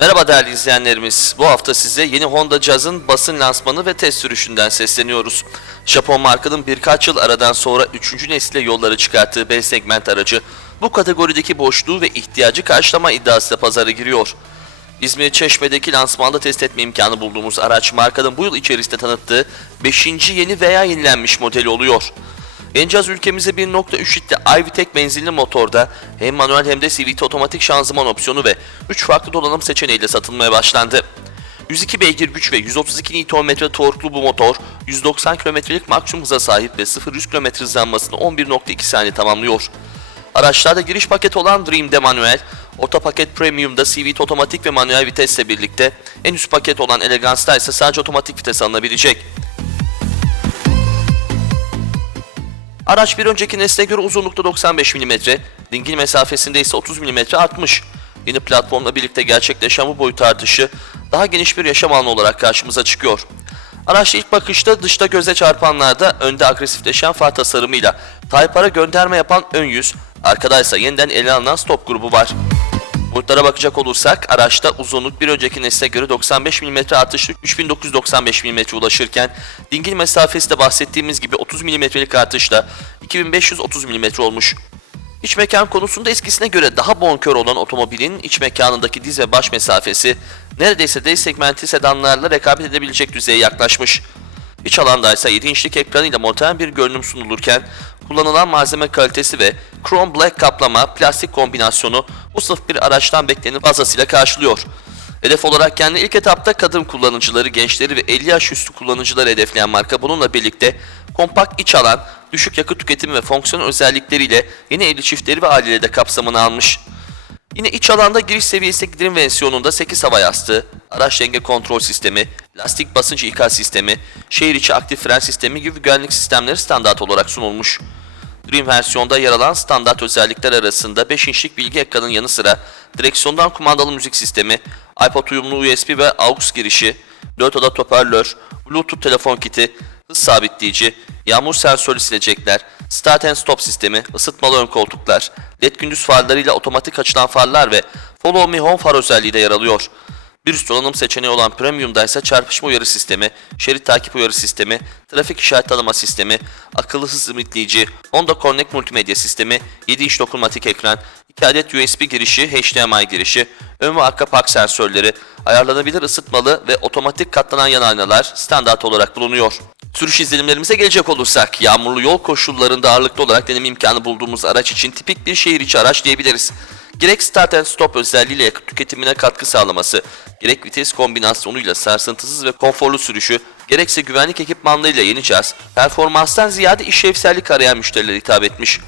Merhaba değerli izleyenlerimiz. Bu hafta size yeni Honda Jazz'ın basın lansmanı ve test sürüşünden sesleniyoruz. Japon markanın birkaç yıl aradan sonra 3. nesile yollara çıkarttığı B segment aracı bu kategorideki boşluğu ve ihtiyacı karşılama iddiasıyla pazara giriyor. İzmir Çeşme'deki lansmanda test etme imkanı bulduğumuz araç markanın bu yıl içerisinde tanıttığı 5. yeni veya yenilenmiş modeli oluyor. Encaz ülkemize 1.3 litre iVTEC benzinli motorda hem manuel hem de CVT otomatik şanzıman opsiyonu ve 3 farklı donanım seçeneğiyle satılmaya başlandı. 102 beygir güç ve 132 Nm torklu bu motor 190 kilometrelik maksimum hıza sahip ve 0-100 km hızlanmasını 11.2 saniye tamamlıyor. Araçlarda giriş paketi olan Dream'de manuel, orta paket Premium'da CVT otomatik ve manuel vitesle birlikte en üst paket olan Elegance'da ise sadece otomatik vites alınabilecek. Araç bir önceki nesle göre uzunlukta 95 mm, dingil mesafesinde ise 30 mm artmış. Yeni platformla birlikte gerçekleşen bu boyut artışı daha geniş bir yaşam alanı olarak karşımıza çıkıyor. Araçta ilk bakışta dışta göze çarpanlarda önde agresifleşen far tasarımıyla Type-R'a gönderme yapan ön yüz, arkada ise yeniden ele alınan stop grubu var. Boyutlara bakacak olursak araçta uzunluk bir önceki nesle göre 95 mm artışlı 3995 mm ulaşırken dingil mesafesi de bahsettiğimiz gibi 30 mm'lik artışla 2530 mm olmuş. İç mekan konusunda eskisine göre daha bonkör olan otomobilin iç mekanındaki diz ve baş mesafesi neredeyse D segmenti sedanlarla rekabet edebilecek düzeye yaklaşmış. İç alanda ise 7 inçlik ekranıyla modern bir görünüm sunulurken kullanılan malzeme kalitesi ve chrome black kaplama plastik kombinasyonu bu sınıf bir araçtan bekleneni fazlasıyla karşılıyor. Hedef olarak kendi ilk etapta kadın kullanıcıları, gençleri ve 50 yaş üstü kullanıcıları hedefleyen marka bununla birlikte kompakt iç alan, düşük yakıt tüketimi ve fonksiyon özellikleriyle yeni evli çiftleri ve aileleri de kapsamına almış. Yine iç alanda giriş seviyesi Dream versiyonunda 8 hava yastığı, araç denge kontrol sistemi, lastik basınç ikaz sistemi, şehir içi aktif fren sistemi gibi güvenlik sistemleri standart olarak sunulmuş. Dream versiyonda yer alan standart özellikler arasında 5 inçlik bilgi ekranının yanı sıra direksiyondan kumandalı müzik sistemi, iPod uyumlu USB ve AUX girişi, 4 oda hoparlör, Bluetooth telefon kiti, hız sabitleyici, yağmur sensörlü silecekler, start and stop sistemi, ısıtmalı ön koltuklar, led gündüz farlarıyla otomatik açılan farlar ve Follow Me Home far özelliği de yer alıyor. Bir üst donanım seçeneği olan Premium'da ise çarpışma uyarı sistemi, şerit takip uyarı sistemi, trafik işaret tanıma sistemi, akıllı hız limitleyici, Honda Connect multimedya sistemi, 7 inç dokunmatik ekran, 2 adet USB girişi, HDMI girişi, ön ve arka park sensörleri, ayarlanabilir ısıtmalı ve otomatik katlanan yan aynalar standart olarak bulunuyor. Sürüş izlenimlerimize gelecek olursak, yağmurlu yol koşullarında ağırlıklı olarak deneme imkanı bulduğumuz araç için tipik bir şehir içi araç diyebiliriz. Gerek start and stop özelliğiyle yakıt tüketimine katkı sağlaması, gerek vites kombinasyonuyla sarsıntısız ve konforlu sürüşü, gerekse güvenlik ekipmanlarıyla yeni cihaz, performanstan ziyade işlevsellik arayan müşterilere hitap etmiş.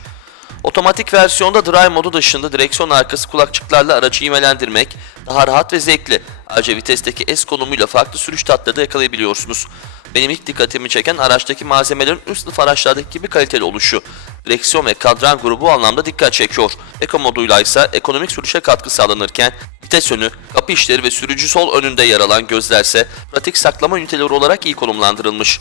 Otomatik versiyonda drive modu dışında direksiyon arkası kulakçıklarla aracı imelendirmek daha rahat ve zevkli. Ayrıca vitesteki S konumuyla farklı sürüş tatları da yakalayabiliyorsunuz. Benim ilk dikkatimi çeken araçtaki malzemelerin üst sınıf araçlardaki gibi kaliteli oluşu. Direksiyon ve kadran grubu bu anlamda dikkat çekiyor. Eko moduyla ise ekonomik sürüşe katkı sağlanırken vites önü, kapı işleri ve sürücü sol önünde yer alan gözlerse pratik saklama üniteleri olarak iyi konumlandırılmış.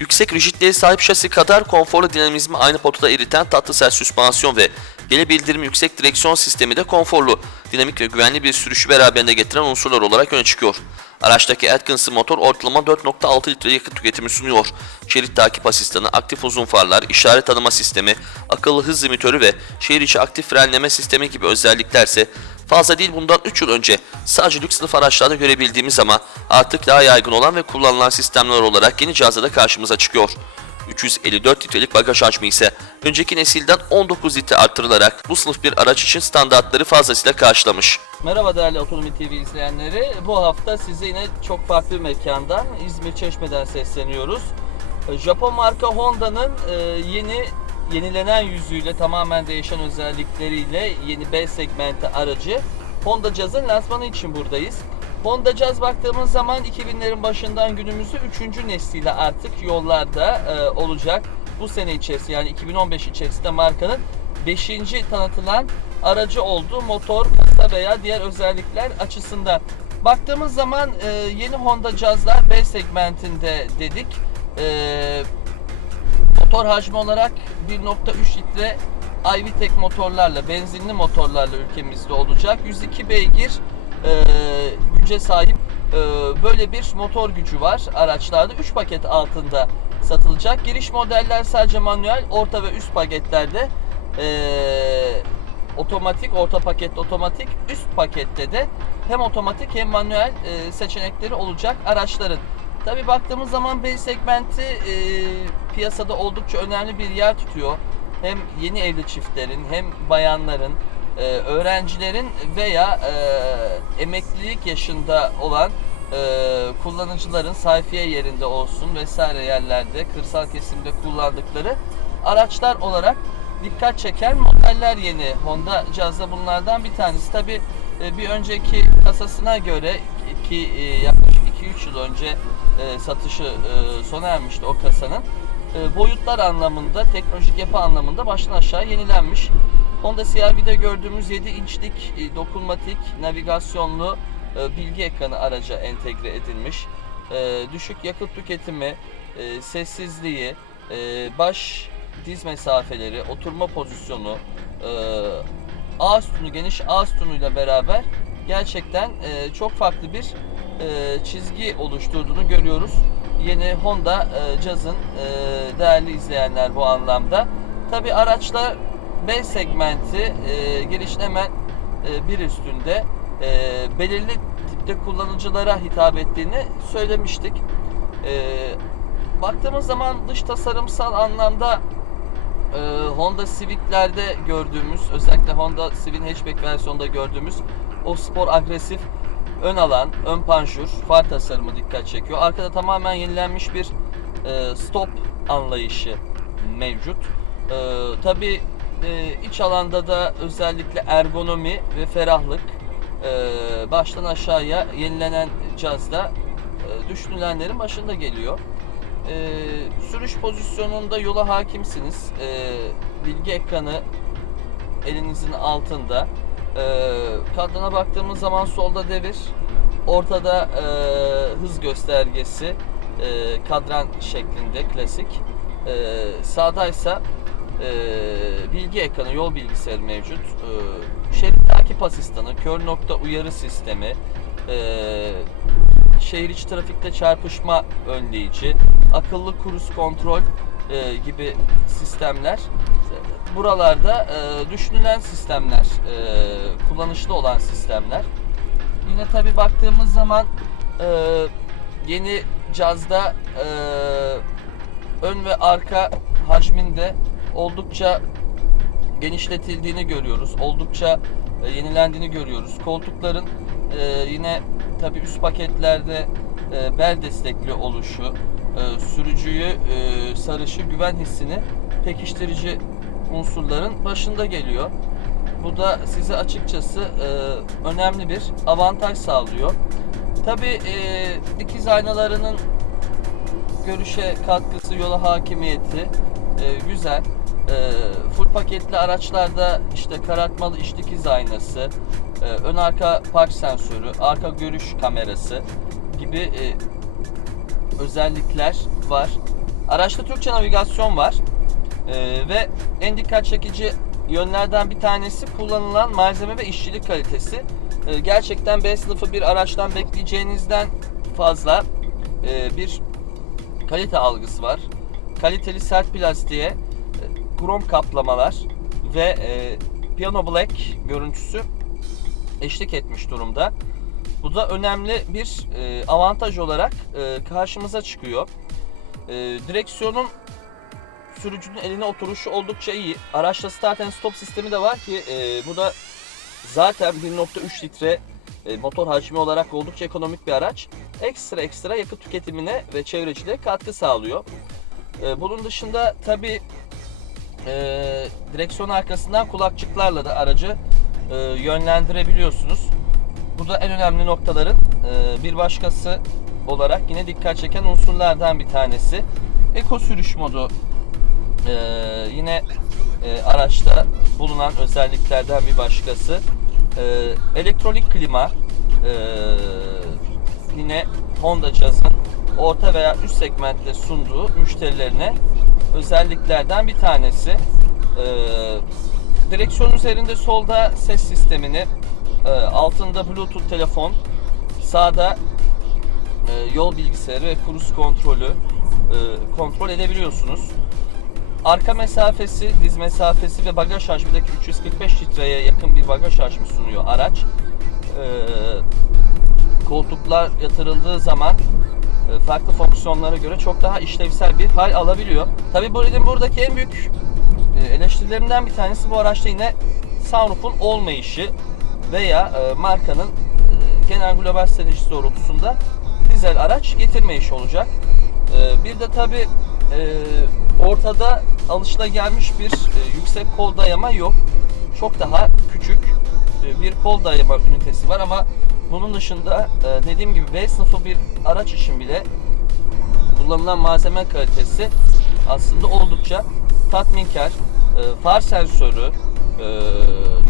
Yüksek rigidliğe sahip şasi kadar konforlu dinamizmi aynı potada eriten tatlı sert süspansiyon ve gele bildirim yüksek direksiyon sistemi de konforlu, dinamik ve güvenli bir sürüşü beraberinde getiren unsurlar olarak öne çıkıyor. Araçtaki Atkinson motor ortalama 4.6 litre yakıt tüketimi sunuyor. Şerit takip asistanı, aktif uzun farlar, işaret tanıma sistemi, akıllı hız limitörü ve şehir içi aktif frenleme sistemi gibi özelliklerse fazla değil bundan 3 yıl önce sadece lüks sınıf araçlarda görebildiğimiz ama artık daha yaygın olan ve kullanılan sistemler olarak yeni cihazda karşımıza çıkıyor. 354 litrelik bagaj hacmi ise önceki nesilden 19 litre arttırılarak bu sınıf bir araç için standartları fazlasıyla karşılamış. Merhaba değerli Otonomi TV izleyenleri. Bu hafta size yine çok farklı bir mekandan İzmir Çeşme'den sesleniyoruz. Japon marka Honda'nın e, yeni yenilenen yüzüyle tamamen değişen özellikleriyle yeni B segmenti aracı Honda Jazz'ın lansmanı için buradayız. Honda Jazz baktığımız zaman 2000'lerin başından günümüzde 3. nesliyle artık yollarda e, olacak. Bu sene içerisinde yani 2015 içerisinde markanın 5. tanıtılan aracı oldu. Motor, kasa veya diğer özellikler açısından. Baktığımız zaman e, yeni Honda Jazz'lar B segmentinde dedik. E, motor hacmi olarak 1.3 litre iVTEC motorlarla, benzinli motorlarla ülkemizde olacak. 102 beygir e, güce sahip e, böyle bir motor gücü var araçlarda. 3 paket altında satılacak. Giriş modeller sadece manuel, orta ve üst paketlerde e, otomatik, orta pakette otomatik, üst pakette de hem otomatik hem manuel e, seçenekleri olacak araçların. Tabi baktığımız zaman B segmenti e, piyasada oldukça önemli bir yer tutuyor. Hem yeni evli çiftlerin hem bayanların, e, öğrencilerin veya e, emeklilik yaşında olan e, kullanıcıların sayfiye yerinde olsun vesaire yerlerde kırsal kesimde kullandıkları araçlar olarak dikkat çeken modeller yeni. Honda Jazz'da bunlardan bir tanesi. Tabi bir önceki kasasına göre ki e, yaklaşık 2-3 yıl önce e, satışı e, sona ermişti o kasanın. E, boyutlar anlamında, teknolojik yapı anlamında baştan aşağı yenilenmiş. Honda CR-V'de gördüğümüz 7 inçlik e, dokunmatik navigasyonlu e, bilgi ekranı araca entegre edilmiş. E, düşük yakıt tüketimi, e, sessizliği, e, baş diz mesafeleri, oturma pozisyonu, e, ağ sütunu, geniş ağ sütunuyla beraber gerçekten e, çok farklı bir e, çizgi oluşturduğunu görüyoruz. Yeni Honda e, Jazz'ın e, değerli izleyenler bu anlamda. Tabi araçlar B segmenti e, girişin hemen e, bir üstünde e, belirli tipte kullanıcılara hitap ettiğini söylemiştik. E, baktığımız zaman dış tasarımsal anlamda e, Honda Civic'lerde gördüğümüz, özellikle Honda Civic'in hatchback versiyonunda gördüğümüz o spor agresif ön alan, ön panjur, far tasarımı dikkat çekiyor. Arkada tamamen yenilenmiş bir e, stop anlayışı mevcut. E, Tabi iç alanda da özellikle ergonomi ve ferahlık e, baştan aşağıya yenilenen cazda e, düşünülenlerin başında geliyor. E, sürüş pozisyonunda yola hakimsiniz. E, bilgi ekranı elinizin altında. E, kadrana baktığımız zaman solda devir, ortada e, hız göstergesi e, kadran şeklinde klasik. E, sağdaysa e, bilgi ekranı, yol bilgisayarı mevcut. E, şerit takip asistanı, kör nokta uyarı sistemi, e, şehir içi trafikte çarpışma önleyici, akıllı kruz kontrol e, gibi sistemler buralarda e, düşünülen sistemler, e, kullanışlı olan sistemler. Yine tabi baktığımız zaman e, yeni cazda e, ön ve arka hacminde oldukça genişletildiğini görüyoruz. Oldukça e, yenilendiğini görüyoruz. Koltukların e, yine tabi üst paketlerde e, bel destekli oluşu, e, sürücüyü e, sarışı güven hissini pekiştirici unsurların başında geliyor. Bu da size açıkçası e, önemli bir avantaj sağlıyor. Tabi e, dikiz aynalarının görüşe katkısı, yola hakimiyeti e, güzel. E, full paketli araçlarda işte karartmalı iç dikiz aynası, e, ön arka park sensörü, arka görüş kamerası gibi e, özellikler var. Araçta Türkçe navigasyon var. E, ve en dikkat çekici yönlerden bir tanesi kullanılan malzeme ve işçilik kalitesi. E, gerçekten B sınıfı bir araçtan bekleyeceğinizden fazla e, bir kalite algısı var. Kaliteli sert plastiğe, e, krom kaplamalar ve e, piano black görüntüsü eşlik etmiş durumda. Bu da önemli bir e, avantaj olarak e, karşımıza çıkıyor. E, direksiyonun sürücünün eline oturuşu oldukça iyi. Araçta and stop sistemi de var ki e, bu da zaten 1.3 litre e, motor hacmi olarak oldukça ekonomik bir araç. Ekstra ekstra yakıt tüketimine ve çevreciliğe katkı sağlıyor. E, bunun dışında tabi e, direksiyon arkasından kulakçıklarla da aracı e, yönlendirebiliyorsunuz. Bu da en önemli noktaların e, bir başkası olarak yine dikkat çeken unsurlardan bir tanesi. Eko sürüş modu e, yine e, araçta bulunan özelliklerden bir başkası. E, elektronik klima e, yine Honda Jazz'ın orta veya üst segmentte sunduğu müşterilerine özelliklerden bir tanesi. E, direksiyon üzerinde solda ses sistemini E, altında Bluetooth telefon, sağda e, yol bilgisayarı ve kruz kontrolü e, kontrol edebiliyorsunuz. Arka mesafesi, diz mesafesi ve bagaj hacmindeki 345 litreye yakın bir bagaj hacmi sunuyor araç. E, koltuklar yatırıldığı zaman e, farklı fonksiyonlara göre çok daha işlevsel bir hal alabiliyor. Tabi Boleyd'in buradaki en büyük e, eleştirilerinden bir tanesi bu araçta yine sunroof'un olmayışı veya e, markanın genel global stratejisi doğrultusunda dizel araç getirmeyişi olacak. Bir de tabi ortada alışılagelmiş bir e, yüksek kol dayama yok. Çok daha küçük e, bir kol dayama ünitesi var ama bunun dışında e, dediğim gibi B sınıfı bir araç için bile kullanılan malzeme kalitesi aslında oldukça tatminkar. E, Far sensörü, e,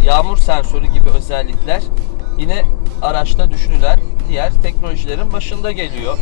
yağmur sensörü gibi özellikler yine araçta düşünülen diğer teknolojilerin başında geliyor.